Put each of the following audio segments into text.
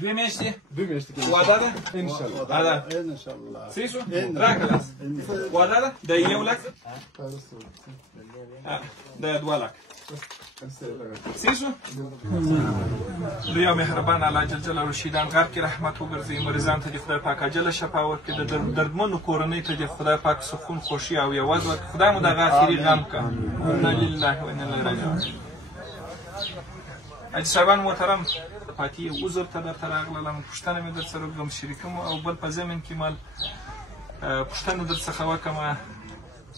2 میاشتې 2 میاشتې کې واده ده ان شاء الله ان شاء الله صحیح شو راکړه لاس واده ده د 1 لک د 2 لک صحیح شو دوی او مهربان الله جل جلاله شهیدان غر کې رحمت وګرځي مریضان ته د خدای پاک عاجله شفا ورکړي د دردمنو کورنۍ ته د خدای پاک سکون خوښي او یوازې ورکړي خدای مو دغه اخري غم کړه انا لله و انا الیه راجعون حاجي صاحبان محترم پاتې عذر ته درته راغلم پوښتنه مې در سره وکړم شریکم او بل په ضمن کې مال پوښتنه در څخه وکړم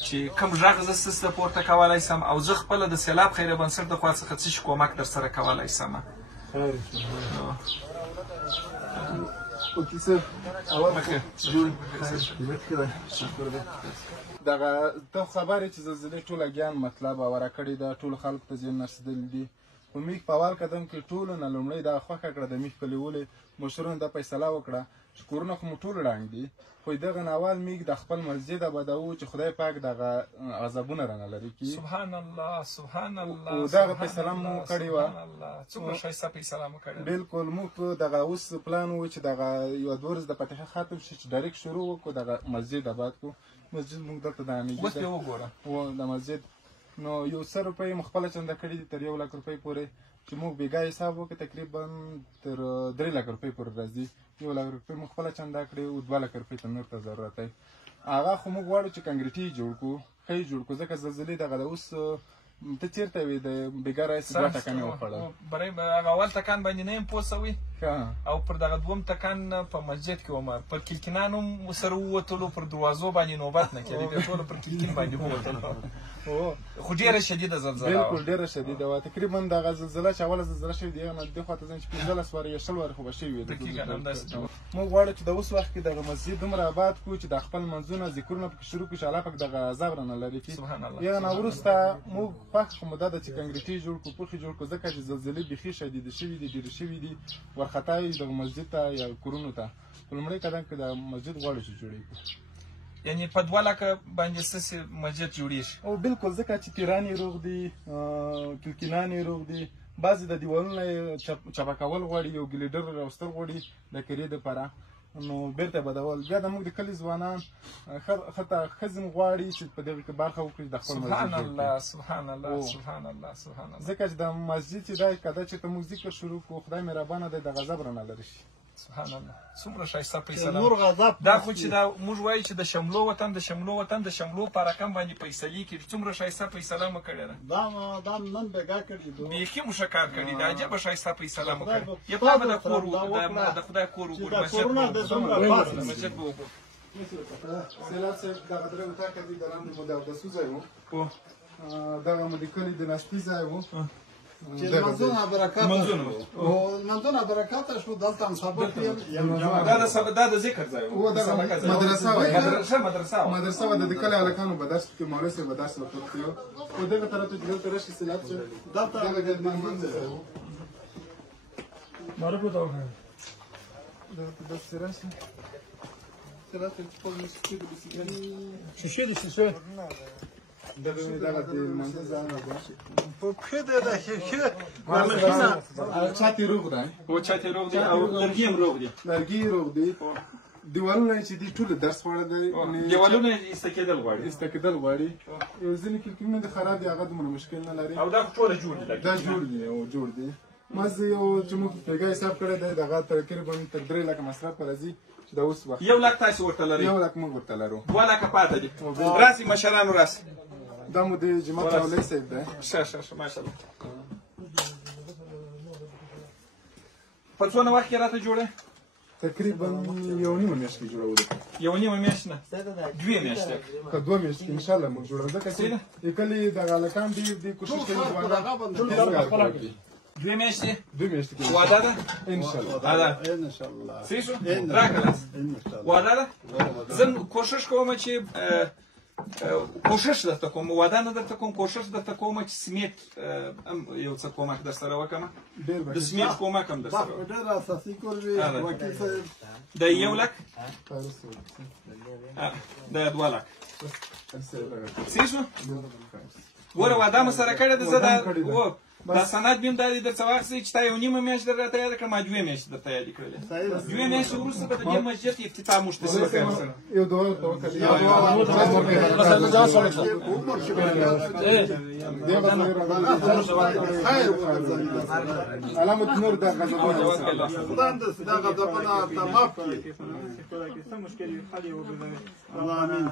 چې کوم غږ زه ستاسو ته پورته کولی شم او زه خپله د سیلاب خیریه بنسټ د خوا څخه څه کومک در سره کولی شم دغه ته خبر یې چې زلزلې ټول اګیان مطلب اوره کړې ده ټولو خلکو ته زیان رسېدلي دي خو میږ په اول قدم کې ټولو نه لومړی دا خوښه کړه د میږ په لیولې مشرانو دا فیصله وکړه چې کورونه خو مو ټول ړنګ دي خو دغه نه اول میږ د خپل مسجد ابادوو چې خدای پاک دغه عذابونه رانه لرې کړي سبحان الله سبحان الله او دغه فیصله مو کړې وه څومره ښایسته فیصله مو کړې بلکل موږ دغه اوس پلان و چې دغه یوه 2 ورځې د فاتحه ختم شي چې ډایرکټ شروع وکړو دغه مسجد آباد کړو مسجد موږ دلته د اوس پرې وګوره د مسجد نو 100 روپۍ مو خپله چنده کړي دي تر 1 لک روپۍ پورې چې موږ بېګا حساب وکړو تقریبا تر 3 لک روپۍ پورې راځي 1 لک روپۍ مو خپله چنده کړې او 2 لک روپۍ ته نور ته ضرورت دی هغه خو موږ غواړو چې کنکریټي جوړ کړو ښه یې جوړ کړو ځکه زلزلې دغه د اوس ته چېرته وې د بېګا رئیس 2 ټکان یې وخوړل هغه اول ټکان باندې نه یم پوه سوی او پر دغه دوم ټکان په مسجد کې وم پر کلکینانو سره ووتلو پر دروازو باندې نوبت نه کېدی بیا ټوله پر کلکین باندې ووتلو خو ډېره شدیده زلزله وه بلکل ډېره شدیده وه تقریبا دغه زلزله چې اوله زلزله شوې د هغه نه دې خوا ته ځم چې 15 وارې یا 20 وارې خو به شوې وي موږ غواړو چې د اوس وخت کې دغه مسجد دومره آباد کړو چې د خپل منځونه ذکرونه پکې شروع کړو چې الله پاک دغه عذاب رانه لرې کړي هغه نه وروسته موږ خوښ خو مو دا ده چې کنکریټي جوړ کړو پوښې جوړ کړو ځکه چې زلزلې بیخي شدیده شوي دي ډېرې شوي دي ورخطا یې دغه مسجد ته یا کورونو ته په لومړی قدم کې د مسجد غواړو چې جوړې کړو یعنې په 2 لکه باندې ستاسې مسجد جوړېږي او بلکل ځکه چې پیران یې روغ دي کلکینان یې روغ دي بعضې د دیوالونه یې چپه کول غواړي یو ګلیډر راوستل غواړي د کرې دپاره نو بیرته یې بدول بیا د موږ د کلي ځوانان حتی ښځې م غواړي چې په دغه کې برخه وکړي د خپل سبحان الله سبحان الله سبحان الله سبحان الله ځکه چې د مسجد چې دی که دا چېرته موږ ذکر شروع کړو خدای مهربانه دی د غضب رانه لرې شي سبحان الله څومره ښایسته فیصله دا خو چې دا موږ وایو چې د شملو وطن د شملو وطن د شملو په رقم باندې فیصلې کړي څومره ښایسته فیصله مو کړې ده دا نن بېګا کړي بیخي مو ښه کار کړي ده عجبه ښایسته فیصله مو کړې یا تا به د کور د خدای کور وګورو مسجد به وګورو سیلاب صاحب دغه درې اتاقه دي د لاندې مو د اودسو ځای و دغه مو د کلي د ناستي ځای و چې منځونه برکاته شو دلته هم سبق دا د ذکر ځای و مدرسه وه مدرسه وه د کلي هلکانو به درس کې مولوي صاحب به درس ورکوي خو دغه طرف ته چې دلته راشي سیلاب صاحب دلته هغه د مانځن ځای و معرفو ته وښایه داسې راشي سیلاب صاحب خپل مسجد د بسیګانې شیشې دي شیشې دغه د لمانځه ځای نه ده په پښې دی دا شیشې چت یې روغ دی چت یې روغ دی او لرګي هم روغ دي لرګي یې روغ دي دیوالونه چې دي ټول درس وړه دی دیوالونه ایسته کېدل غواړي یو ځینې کلکینونه دي خراب دي هغه دومره مشکل نه لري او دا ټوله جوړ دي دا جوړ دي مزه یو چې موږ بېګا حساب کړی دی دغه تقریبا تر 3 لکه مصرف راځي چې د اوس وخت 1 لک تاسې ورته لرئ 1 لک موږ ورته لرو 2 لکه پاته دي راسي مشرانو راسي دا مو د جماعت مولوي صاحب دی ښه ماشاءالله په څونه وخت کې راته جوړه تقریبا 1.5 میاشت کې جوړولو 1.5 میاشت نه 2 میاشتې که 2 میاشتې ان شاء الله موږ جوړو ځکه چې د کلي دغه هلکان دې کوشش کوي 2 میاشتې 2 میاشتې کې واده ده ان شاء الله ان شاء الله صحیح شو راکړه لاس واده ده زه کوشش کوم چې کوشش درته کوم واده نه درته کوم کوشش درته کوم چې سمیت یو څه کومک در سره وکړم د سمیت کومک هم در سره ډېر اساسي کور وي وکیل صاحب د 1 لک د 2 لک صحیح شو ګوره واده مو سره کړې ده، زه دا سند مې هم دا دی درڅه واخیستی چې تا یو نیمه میاشت در راته یاده کړم، ما 2 میاشتې درته یادې کړلې. 2 میاشتې وروسته به د دې مسجد افتتاح موږ ته شي. یو دعا ورته وکړه. علامت نور دا غضبونه خدای دې دا غضبونه ته معاف کړي. آمين.